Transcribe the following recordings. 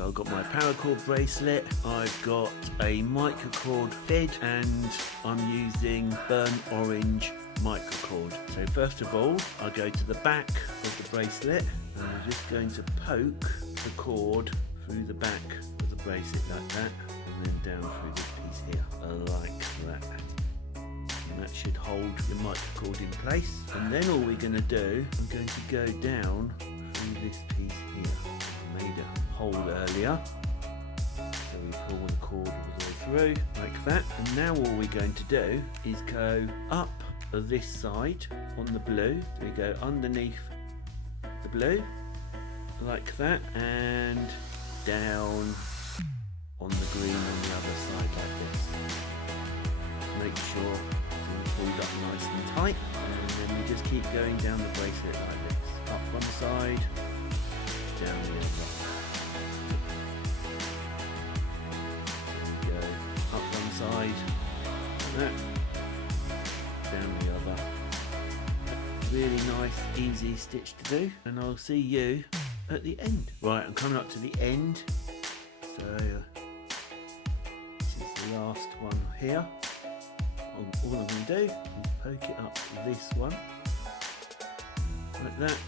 So I've got my Paracord bracelet, I've got a microcord fid, and I'm using burnt orange microcord. So first of all, I'll go to the back of the bracelet and I'm just going to poke the cord through the back of the bracelet like that, and then down through this piece here, like that. And that should hold your microcord in place. And then all we're going to do, I'm going to go down through this piece here. I made a hole earlier, so we pull the cord all the way through like that. And now all we're going to do is go up this side on the blue. So we go underneath the blue like that, and down on the green on the other side like this. Make sure it's all pulled up nice and tight, and then we just keep going down the bracelet like this. Up one side, down the other. There we go. Up one side, like that. Down the other. Really nice, easy stitch to do, and I'll see you at the end. Right, I'm coming up to the end, so this is the last one here. All I'm going to do is poke it up this one, like that,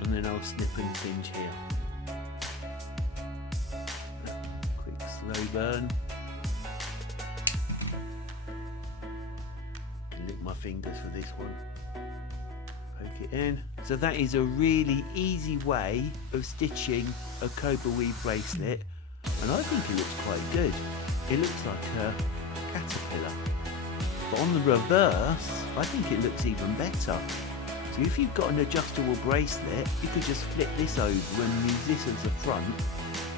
and then I'll snip and pinch here. Quick slow burn. Lick my fingers for this one. Poke it in. So that is a really easy way of stitching a Cobra Weave bracelet, and I think it looks quite good. It looks like a caterpillar, but on the reverse I think it looks even better. So if you've got an adjustable bracelet, you could just flip this over and use this as the front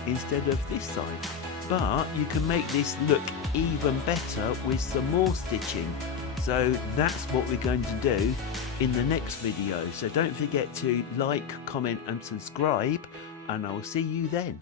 instead of this side. But you can make this look even better with some more stitching. So that's what we're going to do in the next video. So don't forget to like, comment and subscribe, and I'll see you then.